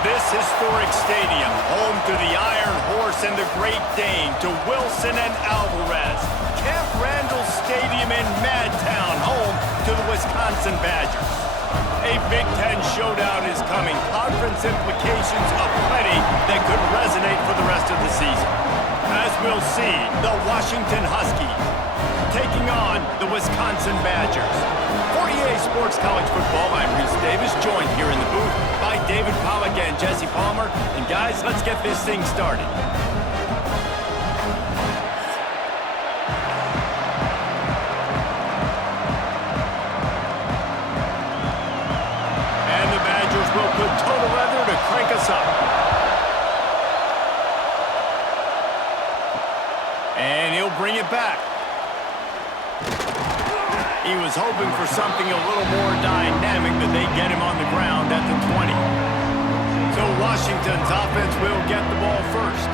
This historic stadium, home to the Iron Horse and the Great Dane, to Wilson and Alvarez. Camp Randall Stadium in Madtown, home to the Wisconsin Badgers. A Big Ten showdown is coming. Conference implications aplenty that could resonate for the rest of the season. As we'll see, the Washington Huskies taking on the Wisconsin Badgers. For EA Sports College Football, I'm Reese Davis, joined here in the booth by David Pollack and Jesse Palmer. And guys, let's get this thing started. And the Badgers will put total leather to crank us up. And he'll bring it back. He was hoping for something a little more dynamic, but they get him on the ground at the 20. So Washington's offense will get the ball first.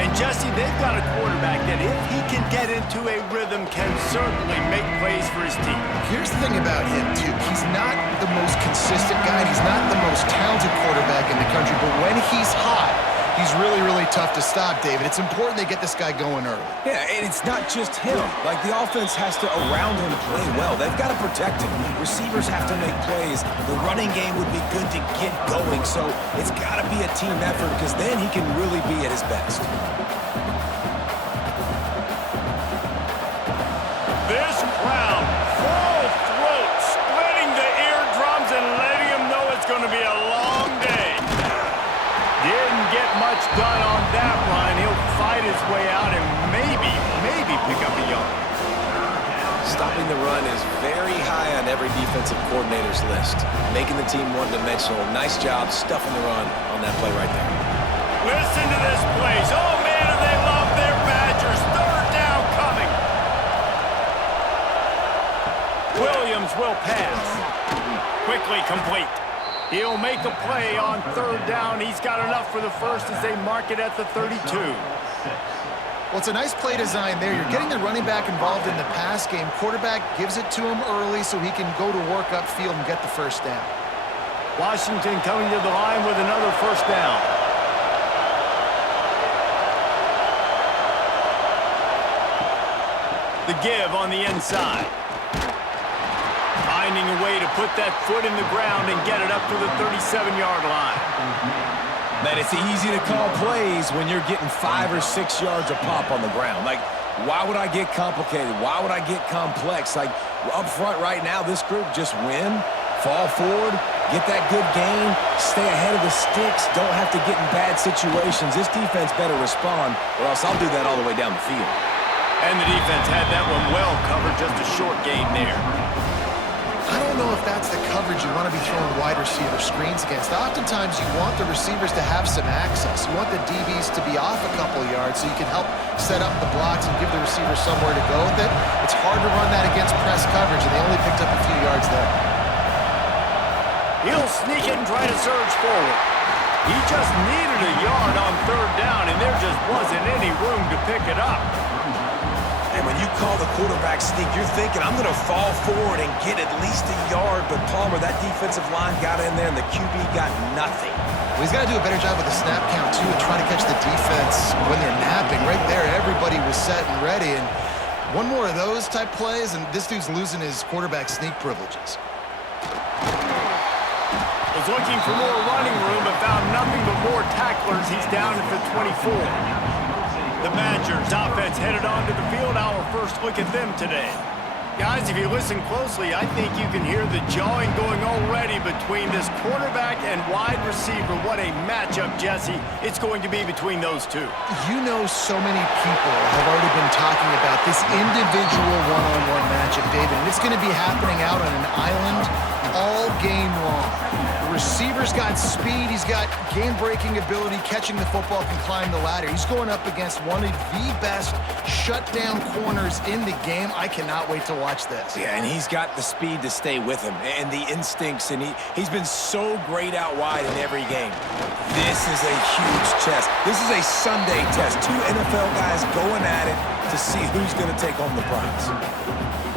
And Jesse, they've got a quarterback that if he can get into a rhythm, can certainly make plays for his team. Here's the thing about him, too. He's not the most consistent guy. He's not the most talented quarterback in the country, but when he's hot, he's really, really tough to stop, David. It's important they get this guy going early. Yeah, and it's not just him. Like, the offense has to, around him, play well. They've got to protect him. Receivers have to make plays. The running game would be good to get going, so it's got to be a team effort because then he can really be at his best. This crowd, full throat, splitting the eardrums and letting him know it's going to be a long day. Didn't get much done on that run. He'll fight his way out and maybe pick up a yard. Stopping the run is very high on every defensive coordinator's list. Making the team one-dimensional. Nice job stuffing the run on that play right there. Listen to this place. Oh, man, do they love their Badgers. Third down coming. Williams will pass. Quickly complete. He'll make a play on third down. He's got enough for the first as they mark it at the 32. Well, it's a nice play design there. You're getting the running back involved in the pass game. Quarterback gives it to him early so he can go to work upfield and get the first down. Washington coming to the line with another first down. The give on the inside. Finding a way to put that foot in the ground and get it up to the 37-yard line. Man, it's easy to call plays when you're getting 5 or 6 yards a pop on the ground. Like, why would I get complicated? Why would I get complex? Like, up front right now, this group just win, fall forward, get that good gain, stay ahead of the sticks, don't have to get in bad situations. This defense better respond, or else I'll do that all the way down the field. And the defense had that one well covered, just a short gain there. I don't know if that's the coverage you want to be throwing wide receiver screens against. Oftentimes, you want the receivers to have some access. You want the DBs to be off a couple of yards so you can help set up the blocks and give the receivers somewhere to go with it. It's hard to run that against press coverage, and they only picked up a few yards there. He'll sneak it and try to surge forward. He just needed a yard on third down, and there just wasn't any room to pick it up. And when you call the quarterback sneak, you're thinking, I'm going to fall forward and get at least a yard. But Palmer, that defensive line got in there, and the QB got nothing. Well, he's got to do a better job with the snap count, too, and try to catch the defense when they're napping. Right there, everybody was set and ready. And one more of those type plays, and this dude's losing his quarterback sneak privileges. Was looking for more running room, but found nothing but more tacklers. He's down at the 24. The Badgers offense headed onto the field. Our first look at them today. Guys, if you listen closely, I think you can hear the jawing going already between this quarterback and wide receiver. What a matchup, Jesse, it's going to be between those two. You know, so many people have already been talking about this individual one-on-one matchup, David, and it's going to be happening out on an island all game long. The receiver's got speed, he's got game-breaking ability, catching the football, can climb the ladder. He's going up against one of the best shutdown corners in the game. I cannot wait to watch this. Yeah, and he's got the speed to stay with him and the instincts, and he's been so great out wide in every game. This is a huge test. This is a Sunday test. Two NFL guys going at it to see who's going to take home the prize.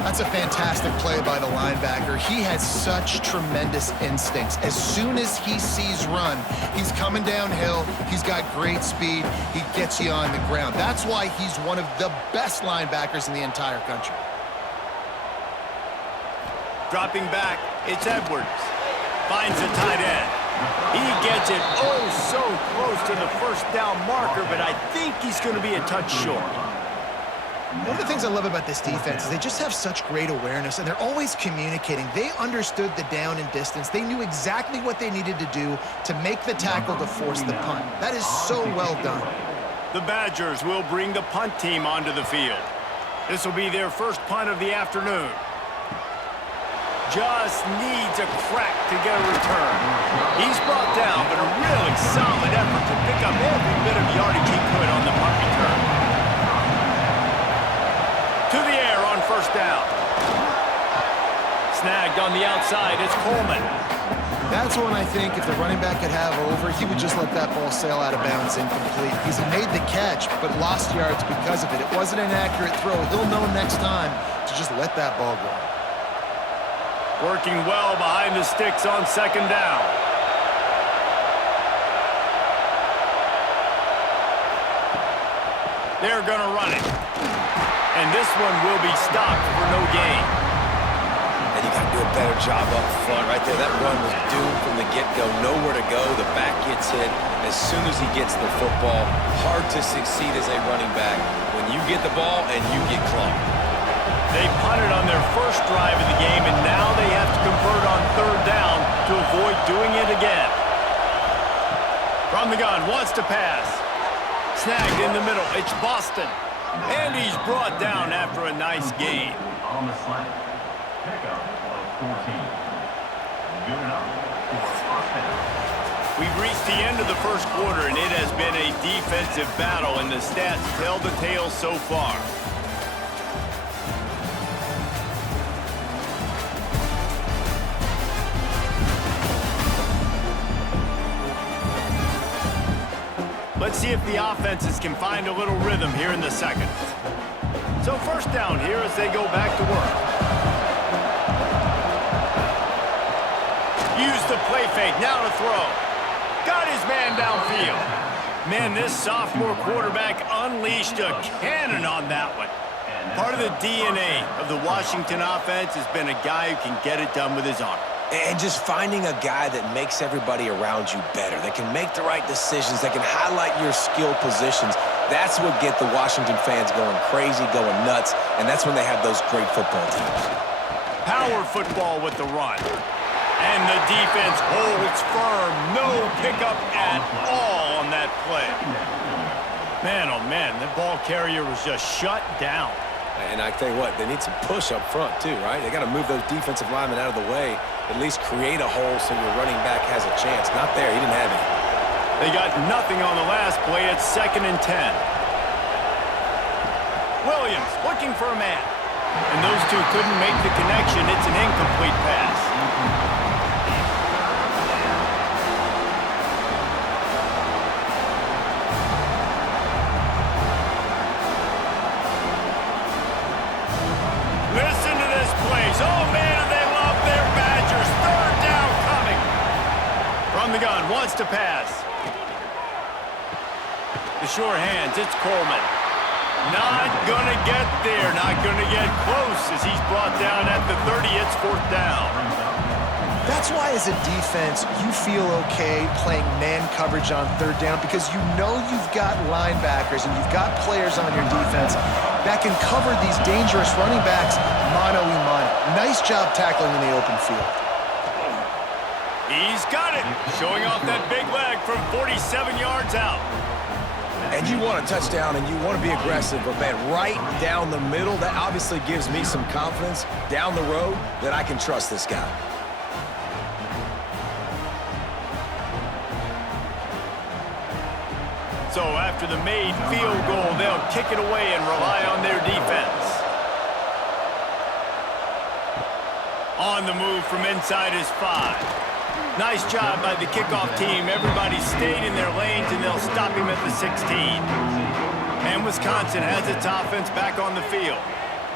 That's a fantastic play by the linebacker. He has such tremendous instincts. As soon as he sees run, he's coming downhill. He's got great speed. He gets you on the ground. That's why he's one of the best linebackers in the entire country. Dropping back, it's Edwards. Finds the tight end. He gets it oh so close to the first down marker, but I think he's going to be a touch short. One of the things I love about this defense is they just have such great awareness, and they're always communicating. They understood the down and distance. They knew exactly what they needed to do to make the tackle to force the punt. That is so well done. The Badgers will bring the punt team onto the field. This will be their first punt of the afternoon. Just needs a crack to get a return. He's brought down, but a really solid effort to pick up every bit of yardage he could on the punt return. To the air on first down. Snagged on the outside, it's Coleman. That's one I think if the running back could have over, he would just let that ball sail out of bounds incomplete. He's made the catch, but lost yards because of it. It wasn't an accurate throw. He'll know next time to just let that ball go. Working well behind the sticks on second down. They're going to run it. And this one will be stopped for no gain. And you got to do a better job up front right there. That run was doomed from the get-go. Nowhere to go. The back gets hit. As soon as he gets the football, hard to succeed as a running back when you get the ball and you get clocked. They punted on their first drive of the game, and now they have to convert on third down to avoid doing it again. From the gun, wants to pass. Snagged in the middle, it's Boston. And he's brought down after a nice gain. On the slant, pickup of 14. Good enough for Boston. We've reached the end of the first quarter, and it has been a defensive battle, and the stats tell the tale so far. Let's see if the offenses can find a little rhythm here in the second. So first down here as they go back to work. Use the play fake, now to throw. Got his man downfield. Man, this sophomore quarterback unleashed a cannon on that one. Part of the DNA of the Washington offense has been a guy who can get it done with his arm. And just finding a guy that makes everybody around you better, that can make the right decisions, that can highlight your skill positions. That's what gets the Washington fans going crazy, going nuts, and that's when they have those great football teams. Power football with the run. And the defense holds firm. No pickup at all on that play. Man, oh man, the ball carrier was just shut down. And I tell you what, they need some push up front too, right? They got to move those defensive linemen out of the way, at least create a hole so your running back has a chance. Not there, he didn't have any. They got nothing on the last play. It's 2nd and 10. Williams looking for a man. And those two couldn't make the connection. It's an incomplete pass. Listen to this place. Oh, man, they love their Badgers. Third down coming. From the gun, wants to pass. The sure hands, it's Coleman. Not going to get there, not going to get close as he's brought down at the 30. It's 4th down. That's why as a defense, you feel okay playing man coverage on third down because you know you've got linebackers and you've got players on your defense that can cover these dangerous running backs mano-a-mano. Nice job tackling in the open field. He's got it, showing off that big leg from 47 yards out. And you want a touchdown and you want to be aggressive, but man, right down the middle, that obviously gives me some confidence down the road that I can trust this guy. So after the made field goal, they'll kick it away and rely on their defense. On the move from inside his 5. Nice job by the kickoff team. Everybody stayed in their lanes, and they'll stop him at the 16. And Wisconsin has its offense back on the field.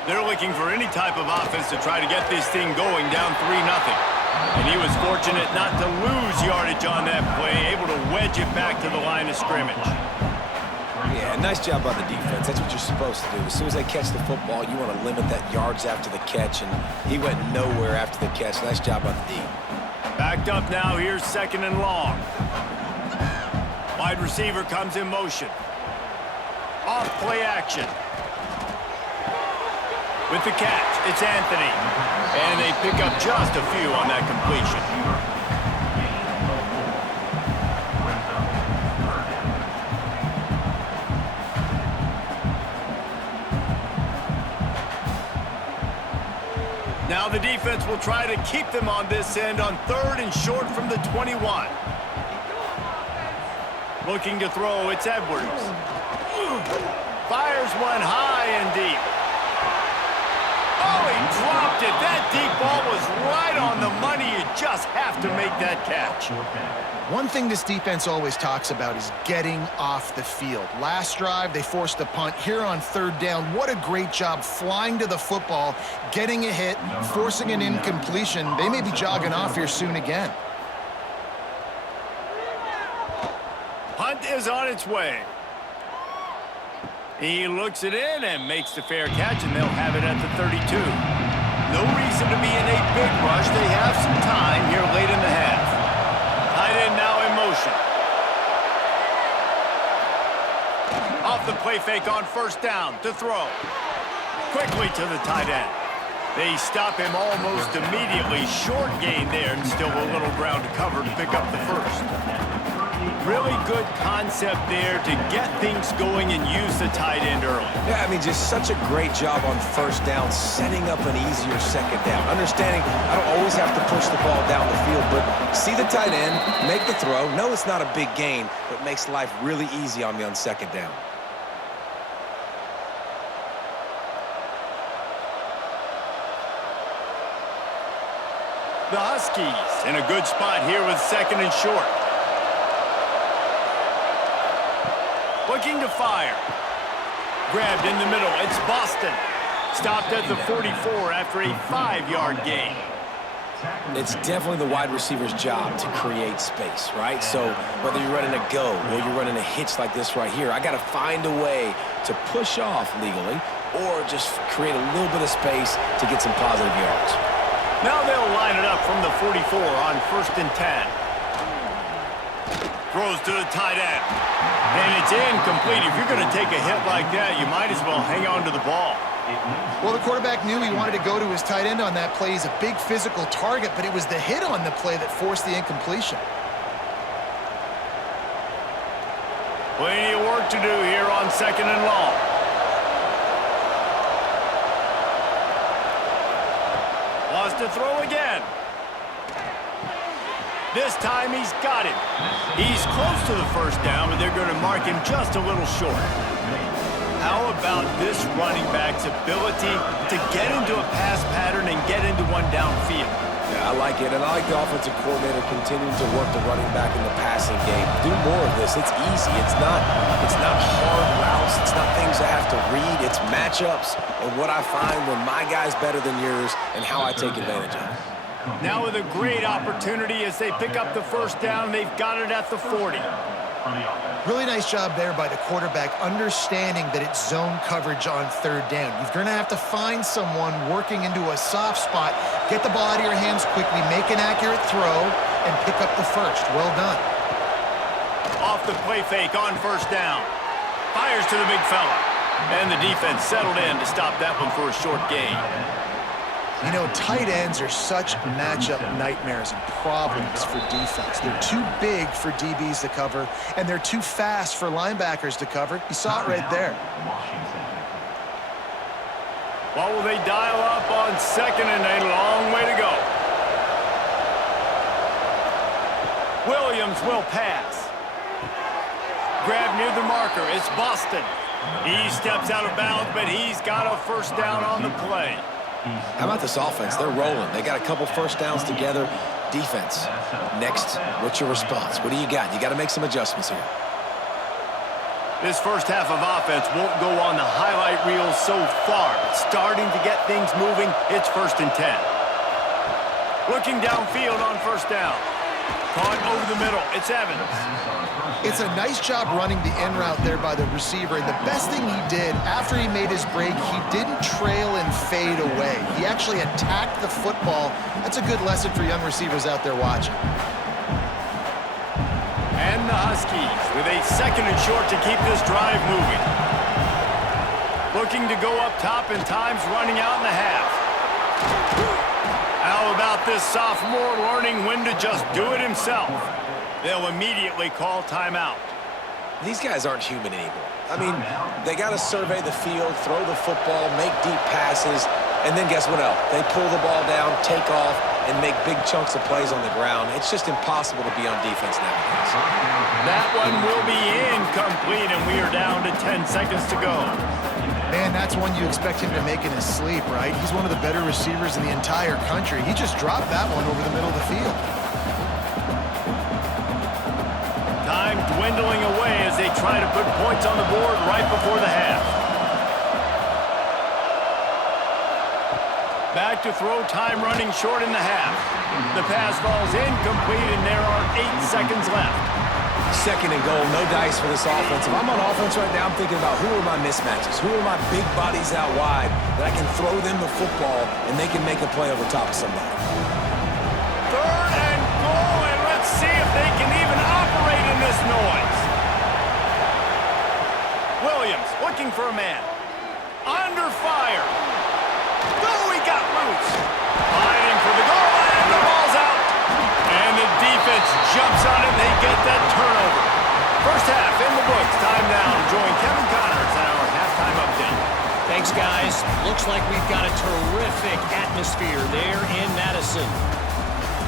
They're looking for any type of offense to try to get this thing going down 3-0. And he was fortunate not to lose yardage on that play, able to wedge it back to the line of scrimmage. Yeah, nice job by the defense. That's what you're supposed to do. As soon as they catch the football, you want to limit that yards after the catch, and he went nowhere after the catch. Nice job by the D. Backed up now, here's 2nd and long. Wide receiver comes in motion. Off play action. With the catch, it's Anthony. And they pick up just a few on that completion. Now the defense will try to keep them on this end on 3rd and short from the 21. Looking to throw, it's Edwards. Fires one high and deep. Oh, he dropped it. That deep ball was right on the money. You just have to make that catch. One thing this defense always talks about is getting off the field. Last drive, they forced a punt. Here on 3rd down, what a great job flying to the football, getting a hit, forcing an incompletion. They may be jogging off here soon again. Punt is on its way. He looks it in and makes the fair catch, and they'll have it at the 32. No reason to be in a big rush. They have some time here late in the half. Tight end now in motion. Off the play fake on 1st down to throw. Quickly to the tight end. They stop him almost immediately. Short gain there, and still a little ground to cover to pick up the 1st. Really good concept there to get things going and use the tight end early. Yeah, I mean, just such a great job on 1st down, setting up an easier 2nd down. Understanding I don't always have to push the ball down the field, but see the tight end, make the throw. No, it's not a big gain, but makes life really easy on me on 2nd down. The Huskies in a good spot here with 2nd and short. Looking to fire. Grabbed in the middle. It's Boston. Stopped at the 44 after a 5-yard gain. It's definitely the wide receiver's job to create space, right? So whether you're running a go or you're running a hitch like this right here, I got to find a way to push off legally or just create a little bit of space to get some positive yards. Now they'll line it up from the 44 on 1st and 10. Throws to the tight end. And it's incomplete. If you're going to take a hit like that, you might as well hang on to the ball. Well, the quarterback knew he wanted to go to his tight end on that play. He's a big physical target, but it was the hit on the play that forced the incompletion. Plenty of work to do here on 2nd and long. Wants to throw again. This time he's got it. He's close to the 1st down, but they're going to mark him just a little short. How about this running back's ability to get into a pass pattern and get into one downfield? Yeah, I like it, and I like the offensive coordinator continuing to work the running back in the passing game. Do more of this. It's easy. It's not hard routes. It's not things I have to read. It's matchups and what I find when my guy's better than yours and how I take advantage of it. Now with a great opportunity as they pick up the 1st down. They've got it at the 40. Really nice job there by the quarterback, understanding that it's zone coverage on 3rd down. You're going to have to find someone working into a soft spot, get the ball out of your hands quickly, make an accurate throw, and pick up the 1st. Well done. Off the play fake on 1st down. Fires to the big fella. And the defense settled in to stop that one for a short gain. You know, tight ends are such matchup nightmares and problems for defense. They're too big for DBs to cover, and they're too fast for linebackers to cover. You saw it right there. What will they dial up on 2nd and a long way to go? Williams will pass. Grab near the marker. It's Boston. He steps out of bounds, but he's got a 1st down on the play. How about this offense? They're rolling. They got a couple 1st downs together. Defense. Next, what's your response? What do you got? You got to make some adjustments here. This first half of offense won't go on the highlight reel so far, but starting to get things moving. It's 1st and 10. Looking downfield on 1st down. Caught over the middle. It's Evans. It's a nice job running the in route there by the receiver. And the best thing he did after he made his break, he didn't trail and fade away. He actually attacked the football. That's a good lesson for young receivers out there watching. And the Huskies with a 2nd and short to keep this drive moving. Looking to go up top, and time's running out in the half. How about this sophomore learning when to just do it himself? They'll immediately call timeout. These guys aren't human anymore. I mean, they got to survey the field, throw the football, make deep passes, and then guess what else? They pull the ball down, take off, and make big chunks of plays on the ground. It's just impossible to be on defense nowadays. That one will be incomplete, and we are down to 10 seconds to go. Man, that's one you expect him to make in his sleep, right? He's one of the better receivers in the entire country. He just dropped that one over the middle of the field. Time dwindling away as they try to put points on the board right before the half. Back to throw, time running short in the half. The pass falls incomplete, and there are 8 seconds left. 2nd and goal, no dice for this offense. If I'm on offense right now, I'm thinking about who are my mismatches, who are my big bodies out wide that I can throw them the football and they can make a play over top of somebody. 3rd and goal, and let's see if they can even operate in this noise. Williams looking for a man. Under fire. Oh, he got loose. Fighting for the goal, and the ball's out. And the defense jumps on it, and they get that turnover. First half in the books. Time now to join Kevin Connors in our halftime update. Thanks, guys. Looks like we've got a terrific atmosphere there in Madison.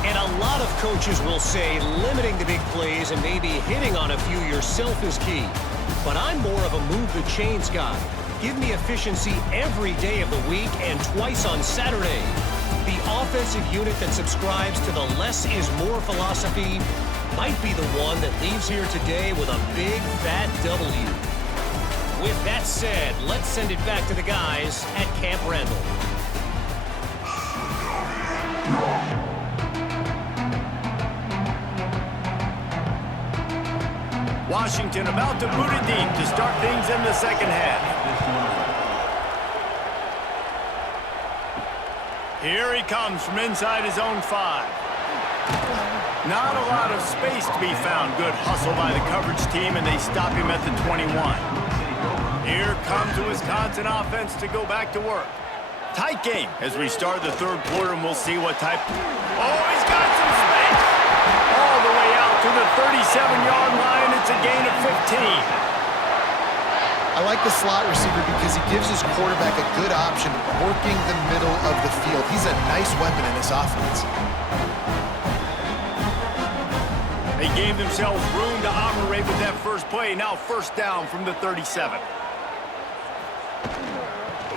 And a lot of coaches will say limiting the big plays and maybe hitting on a few yourself is key. But I'm more of a move the chains guy. Give me efficiency every day of the week and twice on Saturday. The offensive unit that subscribes to the less is more philosophy might be the one that leaves here today with a big, fat W. With that said, let's send it back to the guys at Camp Randall. Washington about to boot it deep to start things in the 2nd half. Here he comes from inside his own 5. Not a lot of space to be found. Good hustle by the coverage team, and they stop him at the 21. Here comes the Wisconsin offense to go back to work. Tight game as we start the 3rd quarter, and we'll see what type. Oh, he's got some space. All the way out to the 37-yard line. It's a gain of 15. I like the slot receiver because he gives his quarterback a good option working the middle of the field. He's a nice weapon in this offense. They gave themselves room to operate with that first play. Now 1st down from the 37.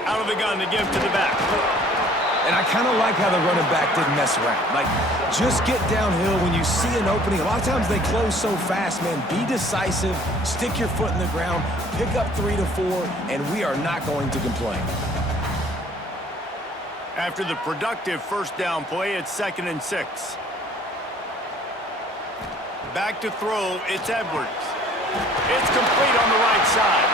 Out of the gun to give to the back. And I kind of like how the running back didn't mess around. Like, just get downhill when you see an opening. A lot of times they close so fast, man. Be decisive, stick your foot in the ground, pick up 3 to 4, and we are not going to complain. After the productive 1st down play, it's 2nd and 6. Back to throw, it's Edwards. It's complete on the right side.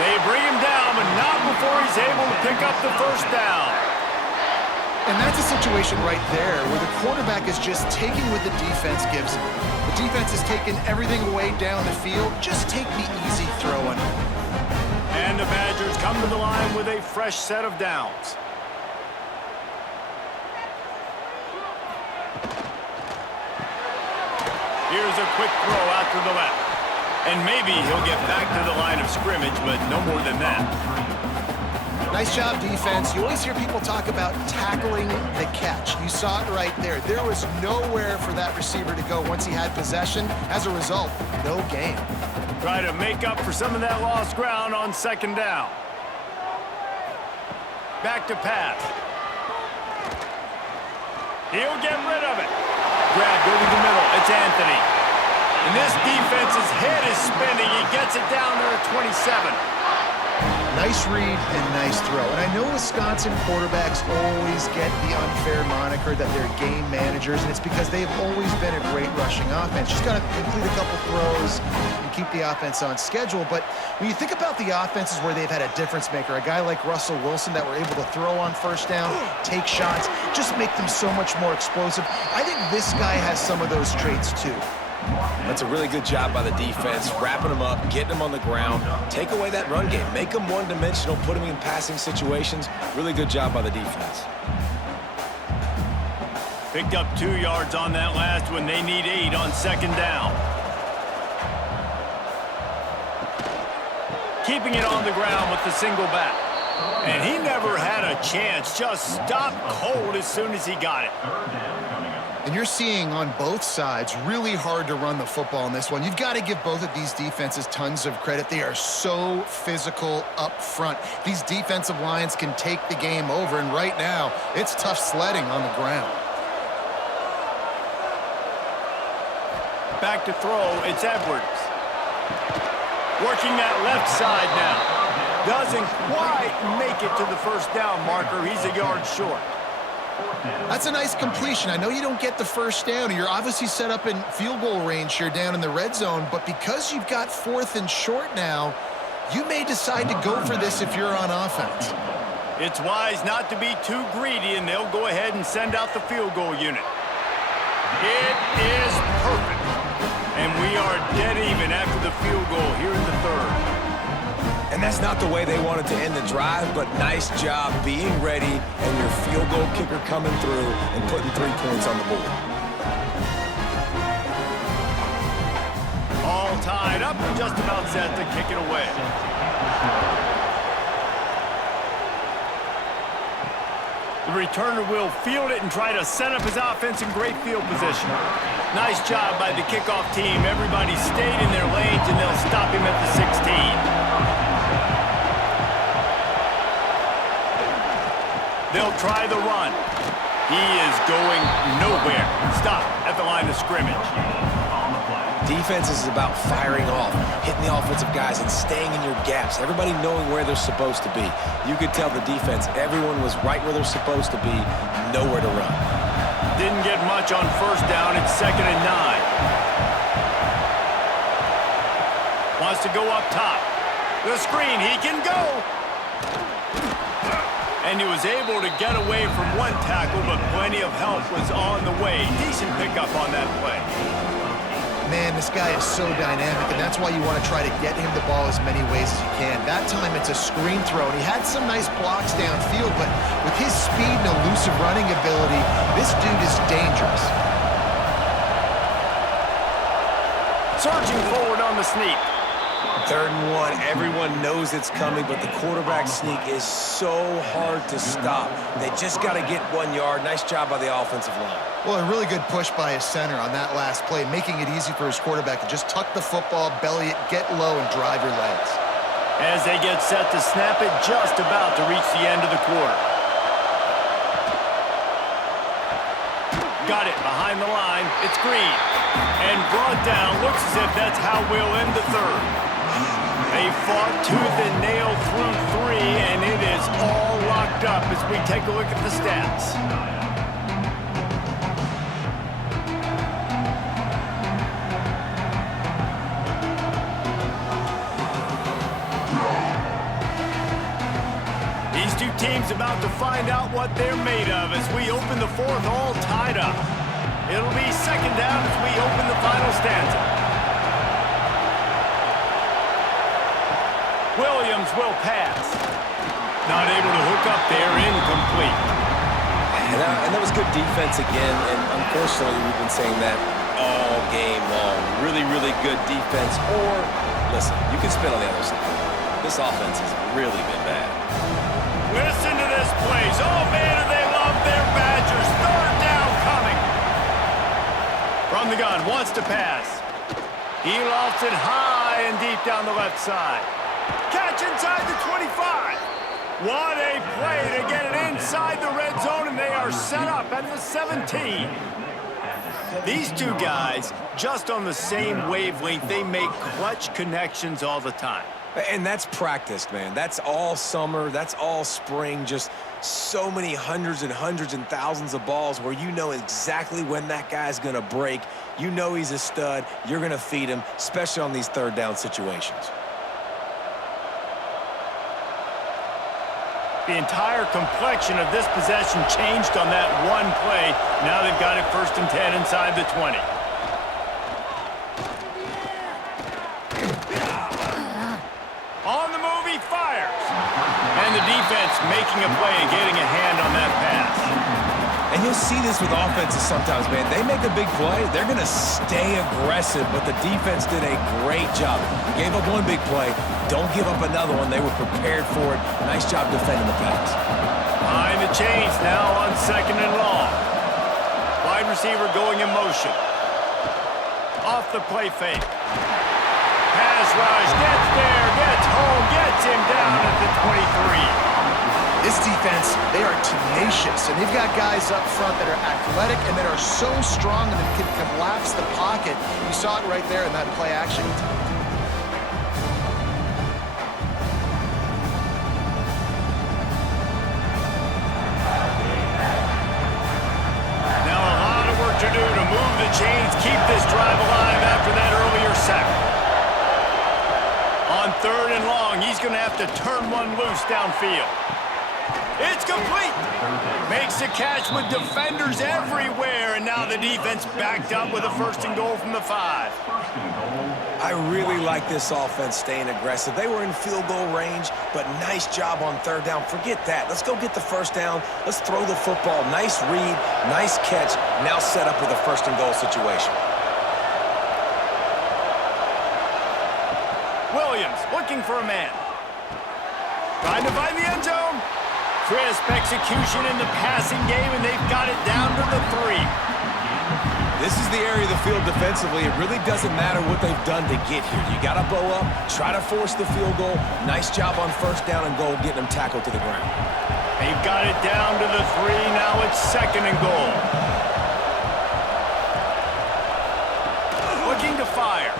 They bring him down, but not before he's able to pick up the 1st down. And that's a situation right there where the quarterback is just taking what the defense gives him. The defense is taking everything away down the field. Just take the easy throw on him. And the Badgers come to the line with a fresh set of downs. Here's a quick throw out to the left. And maybe he'll get back to the line of scrimmage, but no more than that. Nice job, defense. You always hear people talk about tackling the catch. You saw it right there. There was nowhere for that receiver to go once he had possession. As a result, no gain. Try to make up for some of that lost ground on 2nd down. Back to pass. He'll get rid of it. Grabbed over the middle. It's Anthony. And this defense's head is spinning. He gets it down to the 27. Nice read and nice throw. And I know Wisconsin quarterbacks always get the unfair moniker that they're game managers, and it's because they've always been a great rushing offense. Just got to complete a couple throws and keep the offense on schedule. But when you think about the offenses where they've had a difference maker, a guy like Russell Wilson that were able to throw on first down, take shots, just make them so much more explosive. I think this guy has some of those traits too. That's a really good job by the defense, wrapping them up, getting them on the ground, take away that run game, make them one-dimensional, put them in passing situations. Really good job by the defense. Picked up 2 yards on that last one. They need 8 on second down. Keeping it on the ground with the single back. And he never had a chance. Just stopped cold as soon as he got it. And you're seeing on both sides really hard to run the football in this one. You've got to give both of these defenses tons of credit. They are so physical up front. These defensive lines can take the game over, and right now, it's tough sledding on the ground. Back to throw, it's Edwards. Working that left side now. Doesn't quite make it to the first down marker. He's a yard short. That's a nice completion. I know you don't get the first down, and you're obviously set up in field goal range here down in the red zone, but because you've got 4th and short now, you may decide to go for this if you're on offense. It's wise not to be too greedy, and they'll go ahead and send out the field goal unit. It is perfect. And we are dead even after the field goal here in the third. And that's not the way they wanted to end the drive, but nice job being ready and your field goal kicker coming through and putting 3 points on the board. All tied up and just about set to kick it away. The returner will field it and try to set up his offense in great field position. Nice job by the kickoff team. Everybody stayed in their lanes, and they'll stop him at the 16. They'll try the run. He is going nowhere. Stop at the line of scrimmage. Defense is about firing off, hitting the offensive guys, and staying in your gaps. Everybody knowing where they're supposed to be. You could tell the defense, everyone was right where they're supposed to be, nowhere to run. Didn't get much on first down. It's 2nd and 9. Wants to go up top. The screen, he can go. And he was able to get away from one tackle, but plenty of help was on the way. Decent pickup on that play. Man, this guy is so dynamic, and that's why you want to try to get him the ball as many ways as you can. That time, it's a screen throw, and he had some nice blocks downfield, but with his speed and elusive running ability, this dude is dangerous. Surging forward on the sneak. 3rd and 1, everyone knows it's coming, but the quarterback sneak is so hard to stop. They just got to get 1 yard. Nice job by the offensive line. Well, a really good push by his center on that last play, making it easy for his quarterback to just tuck the football, belly it, get low, and drive your legs. As they get set to snap it, just about to reach the end of the quarter. Got it behind the line. It's Green. And brought down. Looks as if that's how we'll end the third. They fought tooth and nail through 3, and it is all locked up as we take a look at the stats. These two teams about to find out what they're made of as we open the fourth all tied up. It'll be 2nd down as we open the final stanza. Williams will pass. Not able to hook up there, incomplete. And that was good defense again, and unfortunately we've been saying that all game long. Really, really good defense. Or, listen, you can spin on the other side. This offense has really been bad. Listen to this place. Oh, man, do they love their Badgers. 3rd down coming. From the gun, wants to pass. He lofts it high and deep down the left side. Catch inside the 25. What a play to get it inside the red zone, and they are set up at the 17. These two guys, just on the same wavelength, they make clutch connections all the time. And that's practiced, man. That's all summer. That's all spring. Just so many hundreds and thousands of balls where you know exactly when that guy's going to break. You know he's a stud. You're going to feed him, especially on these third down situations. The entire complexion of this possession changed on that one play. Now they've got it 1st and 10 inside the 20. On the move, he fires. And the defense making a play and getting a hand on that pass. And you'll see this with offenses sometimes, man. They make a big play, they're going to stay aggressive, but the defense did a great job. Gave up one big play. Don't give up another one. They were prepared for it. Nice job defending the pass. Behind the chains now on 2nd and long. Wide receiver going in motion. Off the play fake. Pass rush, gets there, gets home, gets him down at the 23. This defense, they are tenacious, and they've got guys up front that are athletic and that are so strong that they can collapse the pocket. You saw it right there in that play action. Now a lot of work to do to move the chains, keep this drive alive after that earlier sack. On 3rd and long, he's going to have to turn one loose downfield. It's complete. Makes the catch with defenders everywhere, and now the defense backed up with a 1st and goal from the 5. I really like this offense staying aggressive. They were in field goal range, but nice job on 3rd down. Forget that. Let's go get the 1st down. Let's throw the football. Nice read, nice catch. Now set up with a 1st and goal situation. Williams looking for a man. Trying to find the end zone. Crisp execution in the passing game, and they've got it down to the 3. This is the area of the field defensively. It really doesn't matter what they've done to get here. You got to bow up, try to force the field goal. Nice job on 1st down and goal, getting them tackled to the ground. They've got it down to the 3. Now it's 2nd and goal. Looking to fire.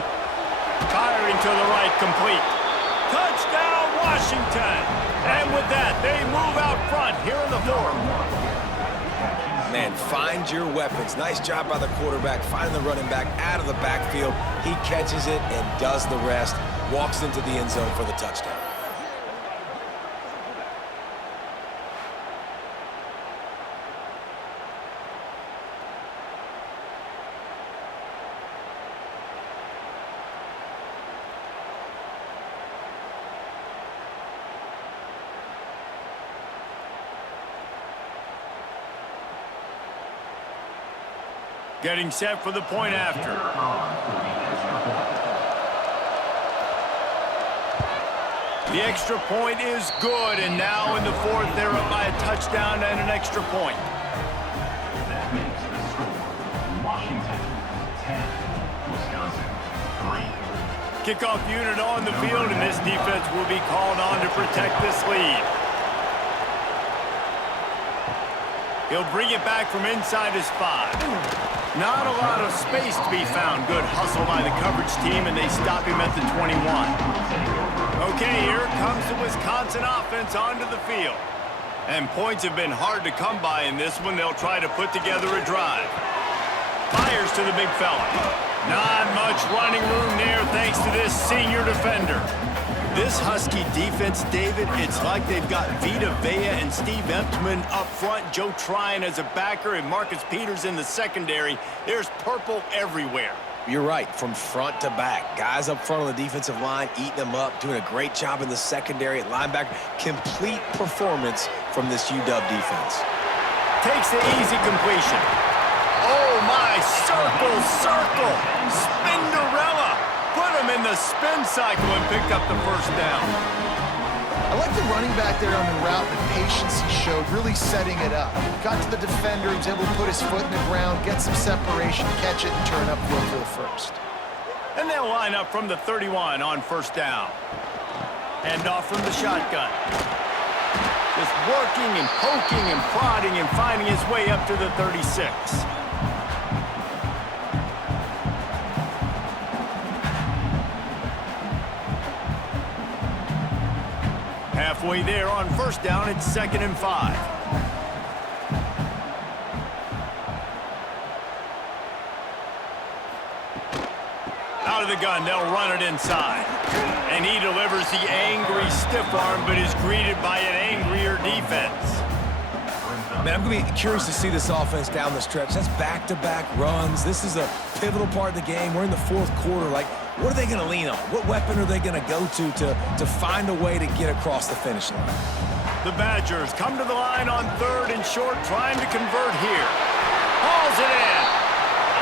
Firing to the right, complete. Touchdown, Washington. And with that, they move out front here in the 4th. Man, find your weapons. Nice job by the quarterback, finding the running back out of the backfield. He catches it and does the rest. Walks into the end zone for the touchdown. Getting set for the point after. The extra point is good, and now in the 4th, they're up by a touchdown and an extra point. That makes the score Washington 10, Wisconsin 3. Kickoff unit on the field, and this defense will be called on to protect this lead. He'll bring it back from inside his 5. Not a lot of space to be found. Good hustle by the coverage team, and they stop him at the 21. Okay, here comes the Wisconsin offense onto the field. And points have been hard to come by in this one. They'll try to put together a drive. Fires to the big fella. Not much running room there thanks to this senior defender. This Husky defense, David, it's like they've got Vita Vea and Steve Emptman up front, Joe Tryon as a backer, and Marcus Peters in the secondary. There's purple everywhere. You're right, from front to back. Guys up front on the defensive line, eating them up, doing a great job in the secondary at linebacker. Complete performance from this UW defense. Takes the easy completion. Oh, my, circle, Spinderella. Put him in the spin cycle and picked up the 1st down. I like the running back there on the route, the patience he showed, really setting it up. Got to the defender, he was able to put his foot in the ground, get some separation, catch it, and turn upfield for the 1st. And they'll line up from the 31 on 1st down. Hand off from the shotgun. Just working and poking and prodding and finding his way up to the 36. Halfway there on first down, it's 2nd and 5. Out of the gun, they'll run it inside. And he delivers the angry stiff arm, but is greeted by an angrier defense. Man, I'm going to be curious to see this offense down the stretch. That's back-to-back runs. This is a pivotal part of the game. We're in the 4th quarter. Like, what are they going to lean on? What weapon are they going to go to find a way to get across the finish line? The Badgers come to the line on 3rd and short, trying to convert here. Hauls it in.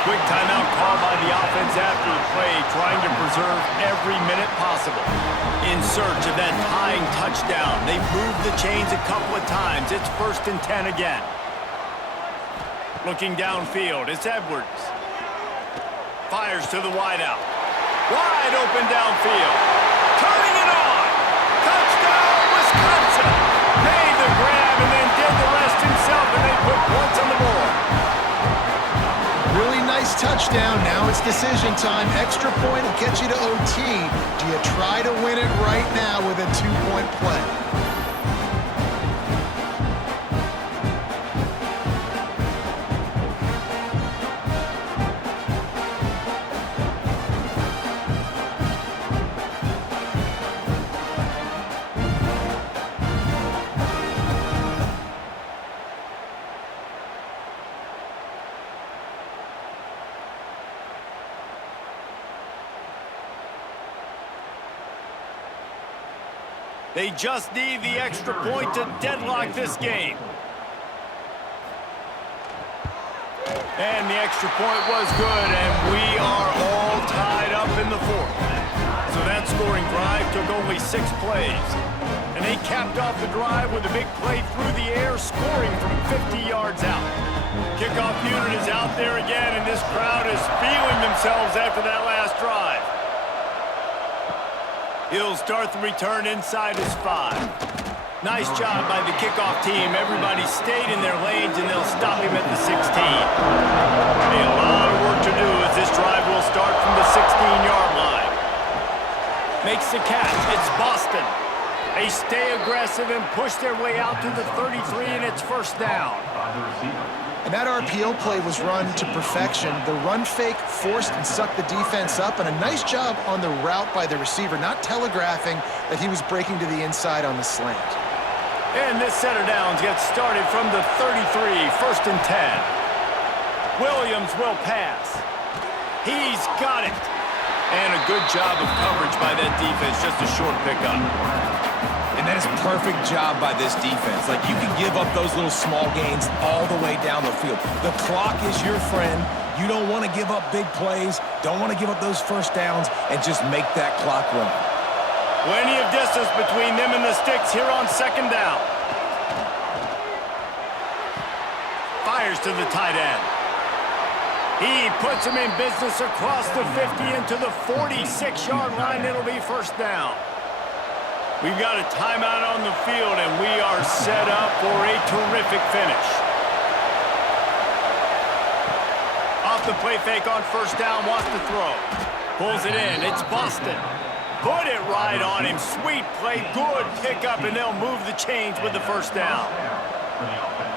Quick timeout called by the offense after the play, trying to preserve every minute possible. In search of that tying touchdown, they've moved the chains a couple of times. It's 1st and 10 again. Looking downfield, it's Edwards. Fires to the wideout. Wide open downfield. Turning it on. Touchdown, Wisconsin. Made the grab and then did the rest himself, and they put points on the board. Really nice touchdown. Now it's decision time. Extra point will get you to OT. Do you try to win it right now with a 2-point play? They just need the extra point to deadlock this game. And the extra point was good, and we are all tied up in the 4th. So that scoring drive took only 6 plays. And they capped off the drive with a big play through the air, scoring from 50 yards out. Kickoff unit is out there again, and this crowd is feeling themselves after that last drive. He'll start the return inside his 5. Nice job by the kickoff team. Everybody stayed in their lanes, and they'll stop him at the 16. A lot of work to do as this drive will start from the 16-yard line. Makes the catch. It's Boston. They stay aggressive and push their way out to the 33, and it's 1st down. And that RPO play was run to perfection. The run fake forced and sucked the defense up, and a nice job on the route by the receiver, not telegraphing that he was breaking to the inside on the slant. And this set of downs gets started from the 33, 1st and 10. Williams will pass. He's got it. And a good job of coverage by that defense, just a short pickup. And that is a perfect job by this defense. Like, you can give up those little small gains all the way down the field. The clock is your friend. You don't want to give up big plays, don't want to give up those 1st downs, and just make that clock run. Plenty of distance between them and the sticks here on 2nd down. Fires to the tight end. He puts him in business across the 50 into the 46-yard line. It'll be 1st down. We've got a timeout on the field, and we are set up for a terrific finish. Off the play fake on 1st down, wants to throw. Pulls it in. It's Boston. Put it right on him. Sweet play, good pickup, and they'll move the chains with the 1st down.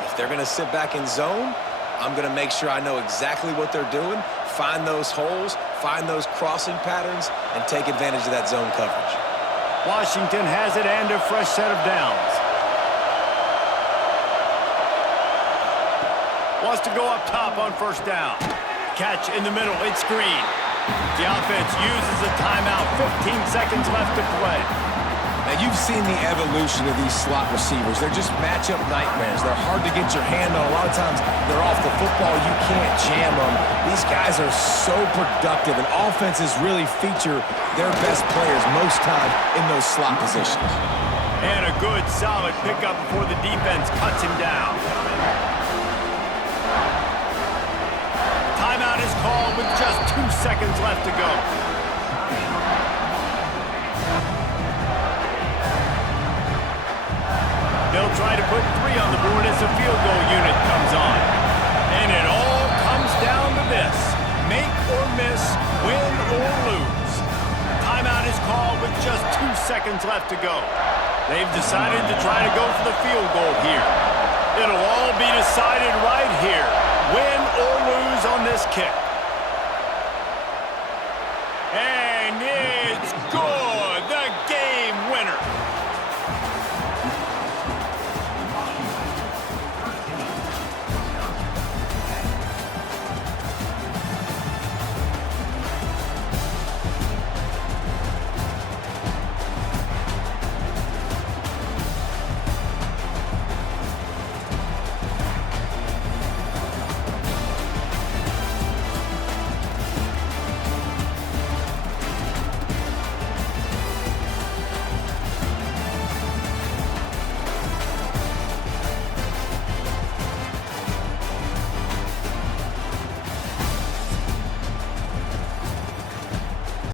If they're going to sit back in zone, I'm going to make sure I know exactly what they're doing, find those holes, find those crossing patterns, and take advantage of that zone coverage. Washington has it and a fresh set of downs. Wants to go up top on 1st down. Catch in the middle, it's Green. The offense uses a timeout, 15 seconds left to play. Now, you've seen the evolution of these slot receivers. They're just matchup nightmares. They're hard to get your hand on. A lot of times, they're off the football. You can't jam them. These guys are so productive, and offenses really feature their best players most time in those slot positions. And a good, solid pickup before the defense cuts him down. Timeout is called with just 2 seconds left to go. They'll try to put 3 on the board as the field goal unit comes on. And it all comes down to this. Make or miss, win or lose. Timeout is called with just 2 seconds left to go. They've decided to try to go for the field goal here. It'll all be decided right here. Win or lose on this kick. And it's good.